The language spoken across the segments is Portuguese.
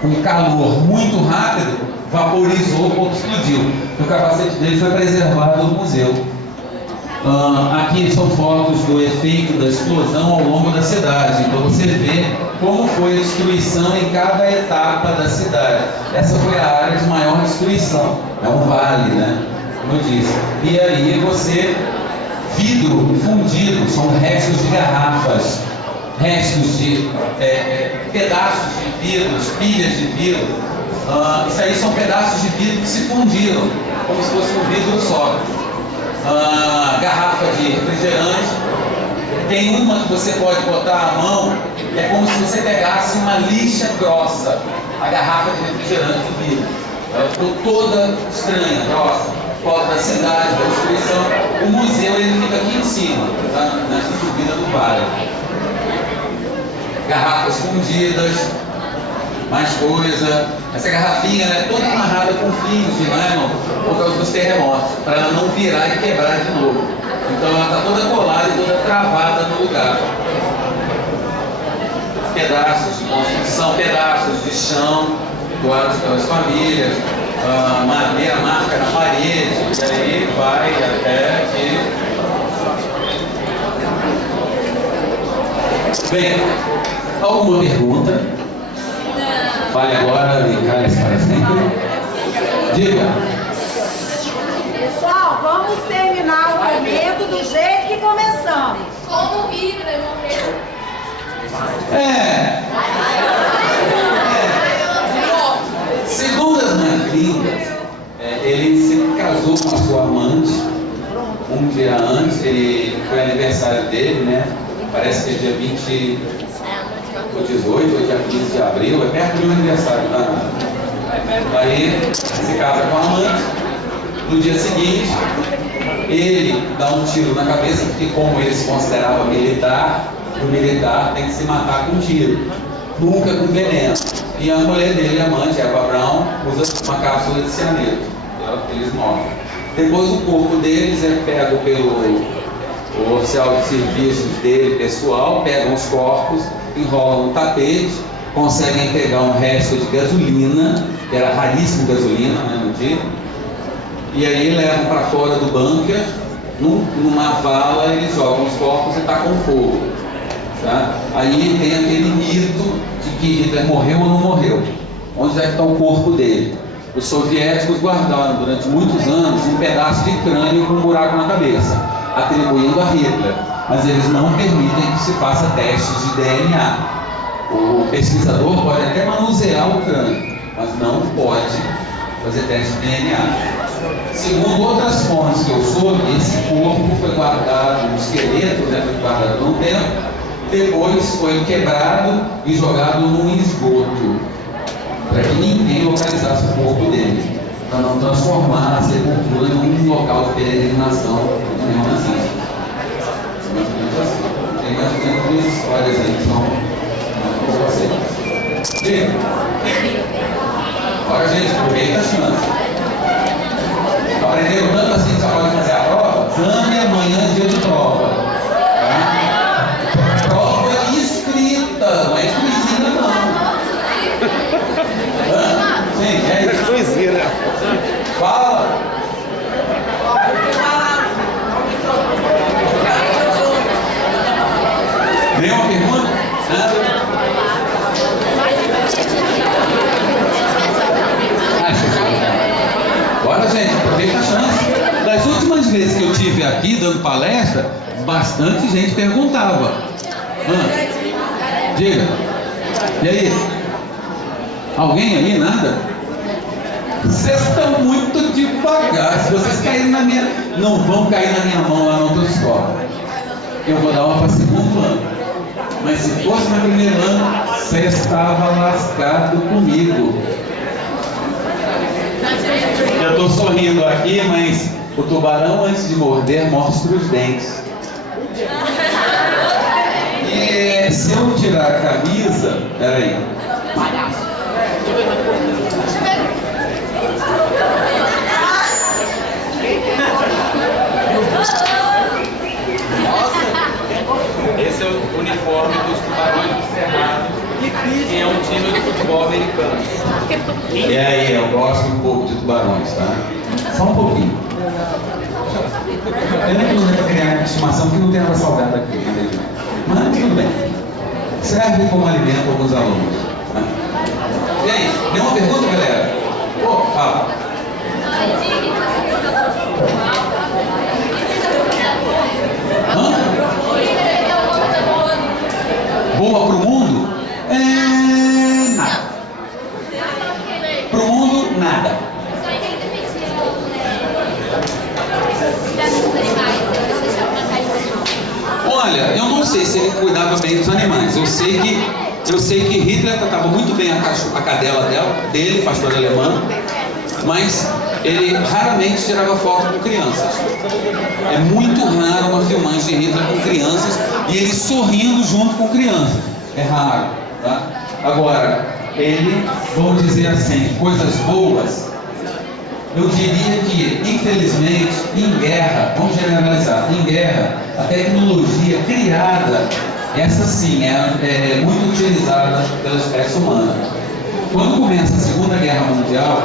com calor muito rápido, vaporizou ou explodiu. O capacete dele foi preservado no museu. Aqui são fotos do efeito da explosão ao longo da cidade. Então você vê como foi a destruição em cada etapa da cidade. Essa foi a área de maior destruição. É um vale, né? Como eu disse. E aí você, vidro fundido, são restos de garrafas, restos de pedaços de vidros, pilhas de vidro. Isso aí são pedaços de vidro que se fundiram, como se fosse um vidro só. Garrafa de refrigerante. Tem uma que você pode botar a mão, é como se você pegasse uma lixa grossa, a garrafa de refrigerante de vidro. Ela ficou toda estranha, grossa, fora da cidade, da destruição. O museu ele fica aqui em cima, tá? Nessa subida do vale. Garrafas fundidas, mais coisa. Essa garrafinha é toda amarrada com fios de nylon por causa dos terremotos, para ela não virar e quebrar de novo. Então ela está toda colada e toda travada no lugar. Pedaços de construção, pedaços de chão doados pelas famílias, madeira marca na parede, e aí vai até aqui. Bem, alguma pergunta? Fale agora e cale-se para sempre. Diga. Pessoal, vamos terminar o momento do jeito que começamos. Como Hitler morreu. Segundo as madrinhas, ele se casou com a sua amante um dia antes. Foi aniversário dele, né? Parece que é dia 20 ou 18 ou dia 15 de abril, é perto do meu aniversário, tá? Aí se casa com a amante. No dia seguinte, ele dá um tiro na cabeça, porque como ele se considerava militar, o militar tem que se matar com tiro, nunca com veneno. E a mulher dele, a amante, Eva Braun, usa uma cápsula de cianeto. Eles morrem. Depois o corpo deles é pego pelo oficial de serviços dele, pessoal, pegam os corpos, enrolam no tapete, conseguem pegar um resto de gasolina, que era raríssimo gasolina, né, no dia, e aí levam para fora do bunker, numa vala eles jogam os corpos e tacam fogo. Tá? Aí tem aquele mito de que Hitler morreu ou não morreu. Onde é que está o corpo dele? Os soviéticos guardaram durante muitos anos um pedaço de crânio com um buraco na cabeça, atribuindo a Hitler, mas eles não permitem que se faça testes de DNA. O pesquisador pode até manusear o crânio, mas não pode fazer teste de DNA. Segundo outras fontes que eu soube, esse corpo foi guardado, o esqueleto, né, foi guardado por um tempo, depois foi quebrado e jogado num esgoto, para que ninguém localizasse o corpo dele, para não transformar a sepultura num local de peregrinação de neonazismo. Tem mais ou menos duas histórias aí que são com você. Diga. Agora, gente, aproveita a chance. Aprenderam tanto assim que já pode fazer a prova? Exame amanhã é dia de prova. Tá? Prova escrita, não é coisinha não. Sim, é isso. Coisinha, né? Fala! Nenhuma pergunta? Nada? Agora, gente, aproveita a chance. Das últimas vezes que eu estive aqui dando palestra, bastante gente perguntava. Diga. E aí? Alguém aí? Nada? Vocês estão muito devagar. Se vocês caírem na minha... Não vão cair na minha mão lá no outro escola. Eu vou dar uma para segundo ano. Mas se fosse no primeiro ano, você estava lascado comigo. Eu estou sorrindo aqui, mas o tubarão, antes de morder, mostra os dentes. E se eu tirar a camisa... Peraí. Esse é o uniforme dos tubarões do Cerrado, que é um time de futebol. futebol americano. E aí, eu gosto um pouco de tubarões, tá? Só um pouquinho. Eu nem vou criar estimação que não tem água salgada aqui, né? Mas tudo bem. Serve como alimento para alguns alunos. Né? E aí, nenhuma pergunta, galera? Pô, fala. Boa para o mundo? Nada. Para o mundo, nada. Olha, eu não sei se ele cuidava bem dos animais. Eu sei que Hitler tratava muito bem a cadela dele, pastor alemã, mas ele raramente tirava foto com crianças. É muito raro uma filmagem de Hitler com crianças e ele sorrindo junto com crianças. É raro, tá? Agora, ele, vamos dizer assim, coisas boas, eu diria que, infelizmente, em guerra, vamos generalizar, em guerra, a tecnologia criada, essa sim, é muito utilizada pela espécie humana. Quando começa a Segunda Guerra Mundial,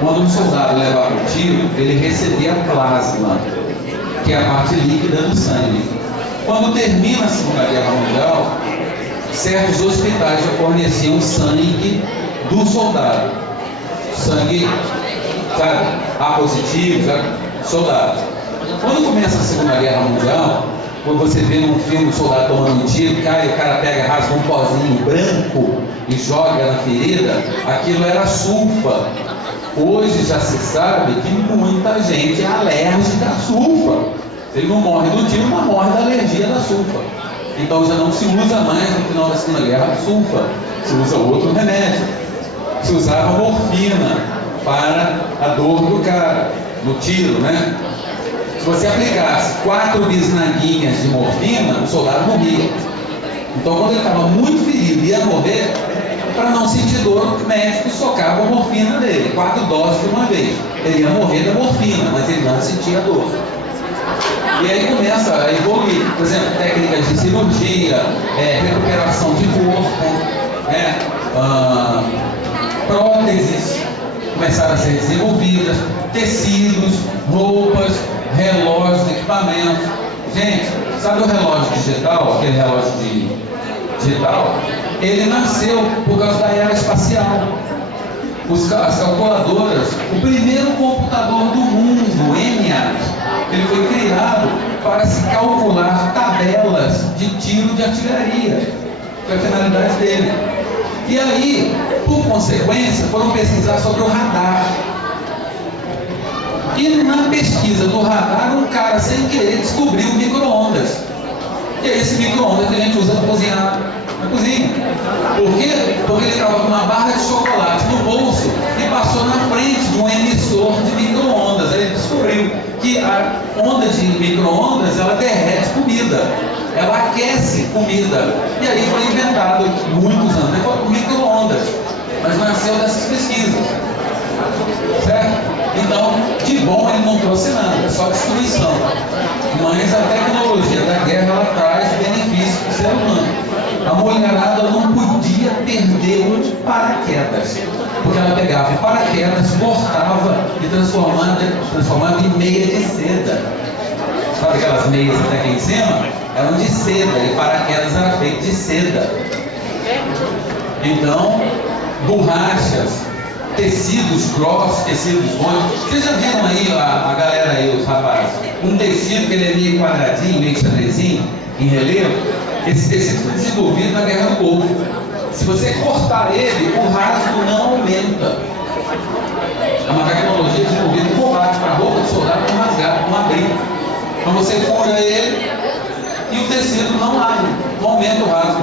quando um soldado levava um tiro, ele recebia plasma, que é a parte líquida do sangue. Quando termina a Segunda Guerra Mundial, certos hospitais já forneciam sangue do soldado. Sangue, sabe, A positivo, sabe? Soldado. Quando começa a Segunda Guerra Mundial, quando você vê num filme um soldado tomando um tiro, cai, o cara pega, rasga um pozinho branco e joga na ferida, aquilo era sulfa. Hoje já se sabe que muita gente é alérgica à sulfa. Ele não morre do tiro, mas morre da alergia da sulfa. Então já não se usa mais no final da Segunda Guerra sulfa, se usa outro remédio. Se usava morfina para a dor do cara, no tiro, né? Se você aplicasse 4 bisnaguinhas de morfina, o soldado morria. Então quando ele estava muito ferido e ia morrer, para não sentir dor, o médico socava a morfina dele, 4 doses de uma vez. Ele ia morrer da morfina, mas ele não sentia dor. E aí começa a evoluir, por exemplo, técnicas de cirurgia, recuperação de corpo, né? Próteses começaram a ser desenvolvidas, tecidos, roupas, relógios, equipamentos. Gente, sabe o relógio digital, aquele relógio digital? Ele nasceu por causa da era espacial. As calculadoras, o primeiro computador do mundo, ENIAC, ele foi criado para se calcular tabelas de tiro de artilharia. Foi a finalidade dele. E aí, por consequência, foram pesquisar sobre o radar. E na pesquisa do radar, um cara sem querer descobriu micro-ondas. E é esse micro-ondas que a gente usa para cozinhar na cozinha. Por quê? Porque ele estava com uma barra de chocolate no bolso e passou na frente de um emissor de micro-ondas. Aí ele descobriu que a onda de micro-ondas, ela derrete comida, ela aquece comida. E aí foi inventado, muitos anos depois, o micro-ondas. Mas nasceu dessas pesquisas. Certo? Então, de bom ele não trouxe nada, só destruição. Mas a tecnologia da guerra, ela traz benefício para o ser humano. A mulherada não podia perder o de paraquedas, porque ela pegava paraquedas, cortava e transformava em meia de seda. Sabe aquelas meias até aqui em cima? Eram de seda, e paraquedas era feito de seda. Então, borrachas, tecidos grossos, tecidos bons. Vocês já viram aí a galera aí, os rapazes? Um tecido que ele é meio quadradinho, meio xadrezinho, em relevo. Esse tecido foi desenvolvido na Guerra do Golfo. Se você cortar ele, o rasgo não aumenta. É uma tecnologia desenvolvida em combate para a roupa do soldado não rasgar, não abrir. Então você fura ele e o tecido não abre, não aumenta o rasgo.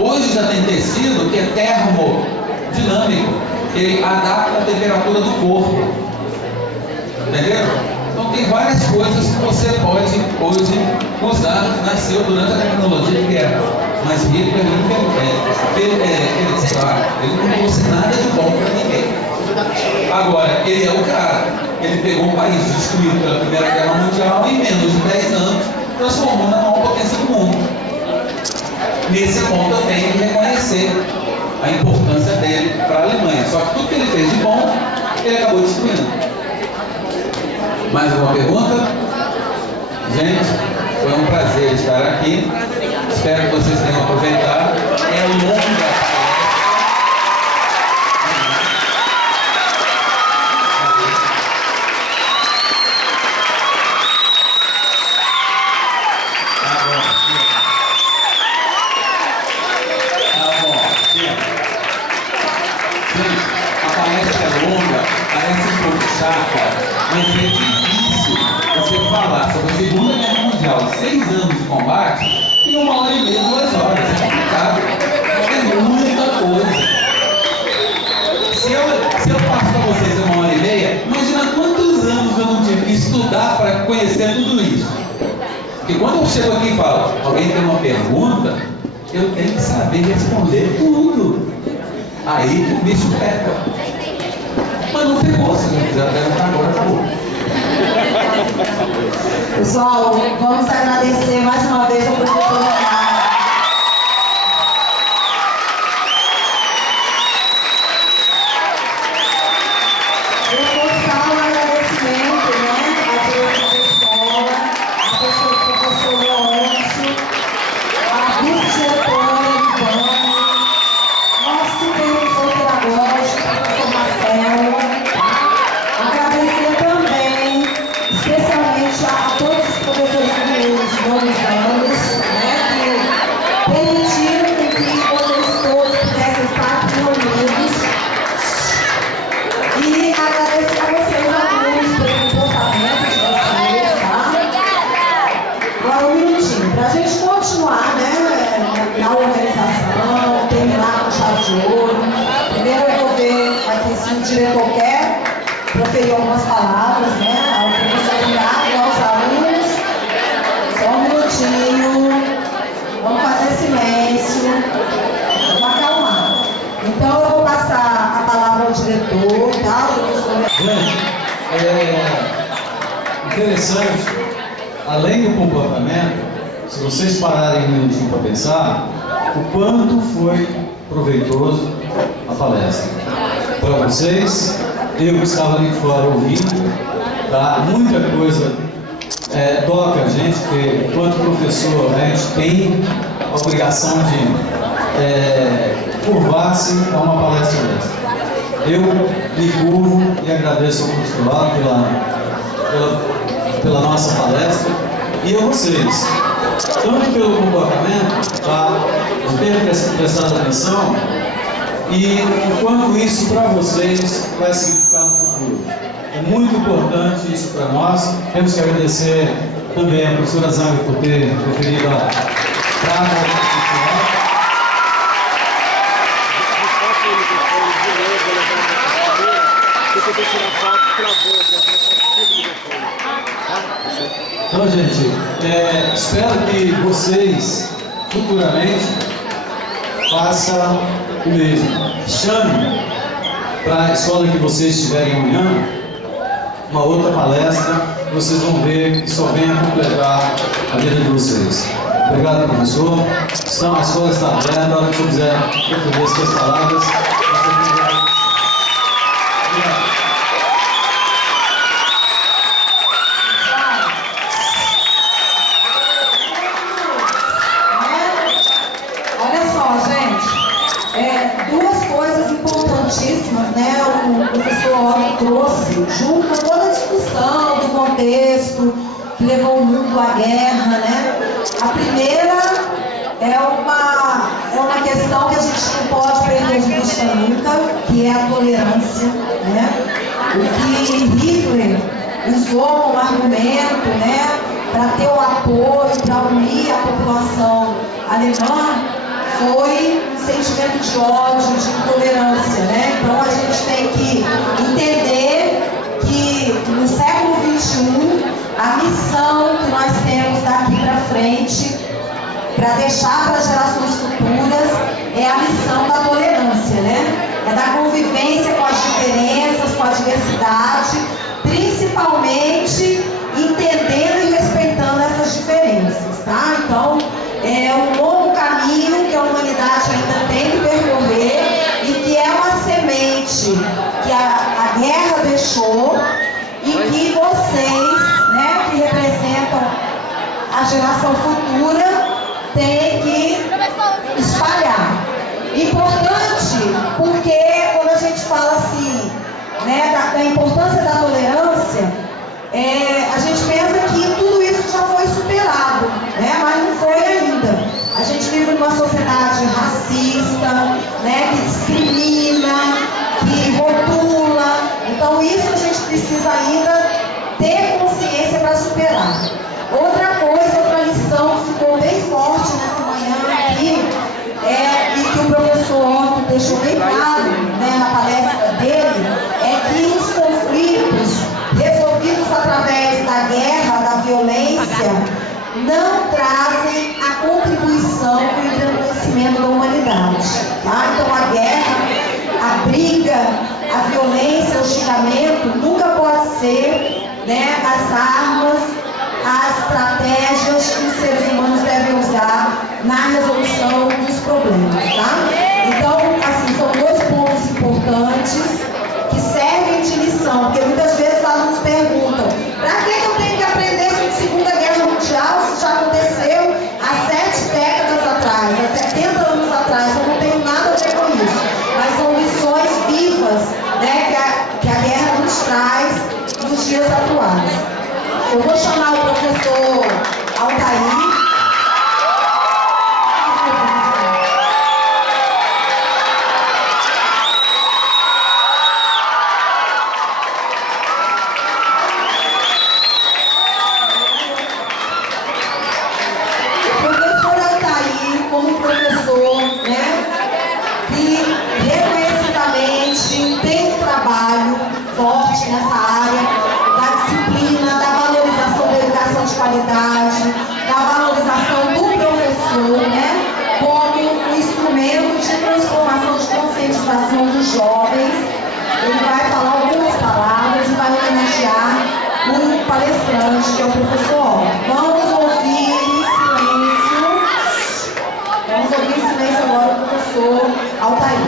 Hoje já tem tecido que é termodinâmico. Ele adapta a temperatura do corpo. Entendeu? Então tem várias coisas que você pode hoje usar. Nasceu durante a tecnologia de guerra. Mas Hitler ele não trouxe nada de bom para ninguém. Agora, ele é o cara. Ele pegou um país destruído pela Primeira Guerra Mundial e em menos de 10 anos transformou na maior potência do mundo. Nesse ponto eu tenho que reconhecer a importância dele para a Alemanha. Só que tudo que ele fez de bom, ele acabou destruindo. Mais alguma pergunta? Gente, foi um prazer estar aqui. Espero que vocês tenham aproveitado. É longa. Mas é difícil você falar sobre a Segunda Guerra Mundial, 6 anos de combate, em 1h30, 2 horas. É complicado. É muita coisa. Se eu passo para vocês em 1h30, imagina quantos anos eu não tive que estudar para conhecer tudo isso. Porque quando eu chego aqui e falo, alguém tem uma pergunta, eu tenho que saber responder tudo. Aí o bicho pega. Mas não pegou, se não quiser perguntar agora, acabou. Pessoal, vamos agradecer mais uma vez ao professor Leonardo. Reforçar o agradecimento, à direção da escola, ao professor Leôncio, à vice-diretora Ivone, nosso supervisor pedagógico, professor Marcelo. Agradecer também, especialmente a todos os professores dos bons anos, que permitiram que vocês todos pudessem estar aqui reunidos. E agradecer a vocês, alunos, pelo comportamento de vocês, tá? Agora um minutinho, para a gente continuar, na organização, terminar com chave de ouro. Primeiro eu vou ver aqui se o diretor quer proferir algumas palavras, ao professor Ricardo e aos alunos. Só um minutinho. Vamos fazer silêncio. Vamos acalmar. Então eu vou passar a palavra ao diretor, tá? O professor. Gente, interessante, além do comportamento, se vocês pararem um minutinho para pensar, o quanto foi proveitoso a palestra. Para vocês, eu que estava ali fora ouvindo, tá? Muita coisa toca a gente, porque enquanto professor a gente tem a obrigação de curvar-se a uma palestra dessa. Eu me curvo e agradeço ao professorado pela nossa palestra e a vocês, tanto pelo comportamento, tá? De ter prestado atenção e o quanto isso para vocês vai significar no futuro. É muito importante isso para nós. Temos que agradecer também a professora Zanga por ter preferido a prata. Então, gente, espero que vocês futuramente façam o mesmo. Chame para a escola que vocês estiverem amanhã uma outra palestra, vocês vão ver que só vem a completar a vida de vocês. Obrigado, professor. A escola está aberta, a hora que você quiser referir suas palavras. O professor Otto trouxe, junto com toda a discussão do contexto que levou o mundo à guerra, A primeira é uma questão que a gente não pode perder de vista nunca, que é a tolerância, O que Hitler usou como argumento, para ter o apoio, para unir a população alemã, foi sentimento de ódio, de intolerância, Então a gente tem que entender que no século XXI a missão que nós temos daqui para frente, para deixar para as gerações futuras, é a missão da tolerância, É da convivência com as diferenças, com a diversidade, principalmente entendendo e respeitando essas diferenças, tá? Então, é um longo caminho que a humanidade ainda tem que percorrer, triste que a guerra deixou e que vocês, né, que representam a geração futura, têm que espalhar. Importante porque quando a gente fala assim, né, da importância da tolerância, a gente pensa que tudo isso já foi superado, né, mas não foi ainda. A gente vive numa sociedade racista, né, que discrimina, que rotula. Então isso a gente precisa ainda ter consciência para superar. Outra coisa, outra lição que ficou bem forte nessa manhã aqui, e que o professor Otto deixou bem claro, né, na palestra dele, é que os conflitos resolvidos através da guerra, da violência, não trazem a contribuição para o engrandecimento da humanidade. Tá? Então a guerra, a briga, a violência, o xingamento nunca pode ser, né, as armas, as estratégias que os seres humanos devem usar na resolução dos problemas. Tá? Então, assim, são dois pontos importantes que servem de lição, porque muitas vezes os alunos perguntam: para que eu tenho que aprender sobre a Segunda Guerra Mundial se já aconteceu há 7 décadas atrás, há 70 anos atrás? Eu não tenho nada a ver com isso, mas são lições vivas, né, que a guerra nos traz nos dias atuais. Eu vou chamar o professor Altair. Da valorização do professor, né, como um instrumento de transformação, de conscientização dos jovens. Ele vai falar algumas palavras e vai homenagear o palestrante, que é o professor Otto. Vamos ouvir em silêncio. Vamos ouvir em silêncio agora o professor Altair.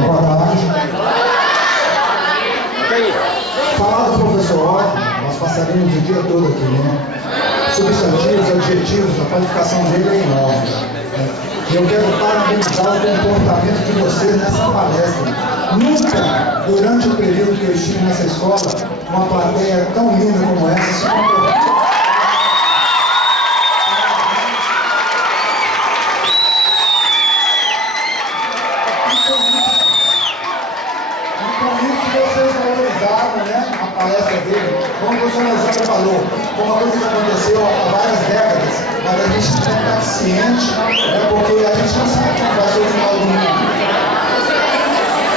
Boa tarde. Falar do professor Otto, nós passaremos o dia todo aqui, né? Substantivos, adjetivos, a qualificação dele é enorme. E eu quero parabenizar o comportamento de vocês nessa palestra. Nunca, durante o período que eu estive nessa escola, uma plateia tão linda como essa se comportou. Como o professor Alexandre falou, foi uma coisa que aconteceu há várias décadas, mas a gente tem que estar ciente, né, porque a gente não sabe como vai ser o final do mundo.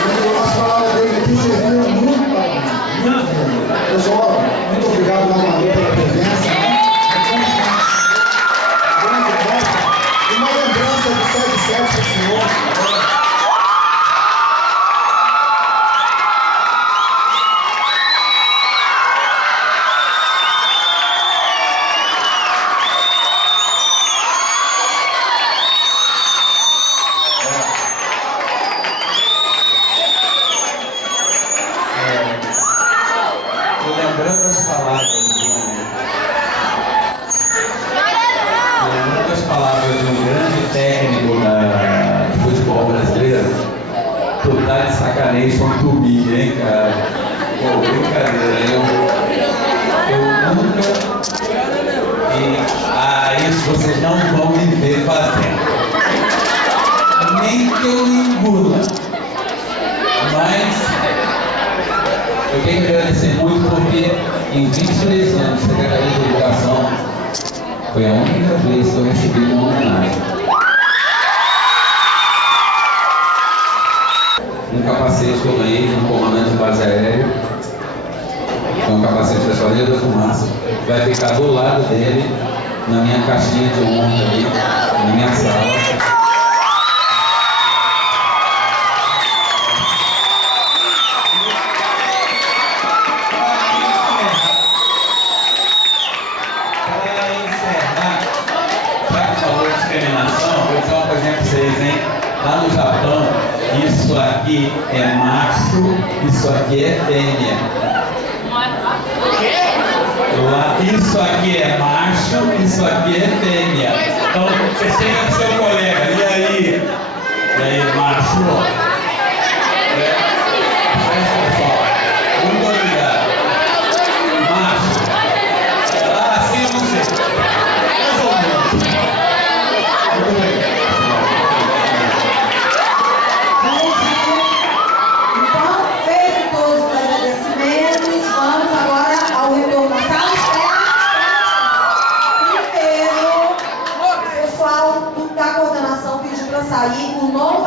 E as palavras dele aqui serviram muito para mim, muito bem. Pessoal, muito obrigado mais uma vez pela presença. E uma lembrança do 7/7 para o senhor. Lembrando as palavras de um grande técnico de futebol brasileiro, tu tá de sacanagem com tu humilha, hein, cara? Pô, brincadeira, eu nunca isso vocês não vão me ver fazendo, nem que eu engula, mas eu quero agradecer muito porque em 23 anos de Secretaria de Educação foi a única vez que eu recebi uma homenagem. Um capacete que eu ganhei de um comandante de base aérea, que é um capacete da Esquadrilha da Fumaça, vai ficar do lado dele, na minha caixinha de honra ali, na minha sala. Lá no Japão, Isso aqui é macho, isso aqui é fêmea. Isso aqui é macho, isso aqui é fêmea. Então você chega com seu colega, e aí? E aí, macho? Presta só. Muito obrigado. Macho. Assim eu não sei. Mais ou menos. Muito bem. Então, feito todos os agradecimentos, vamos agora ao retorno da sala. Primeiro, o pessoal da coordenação pediu para sair o novo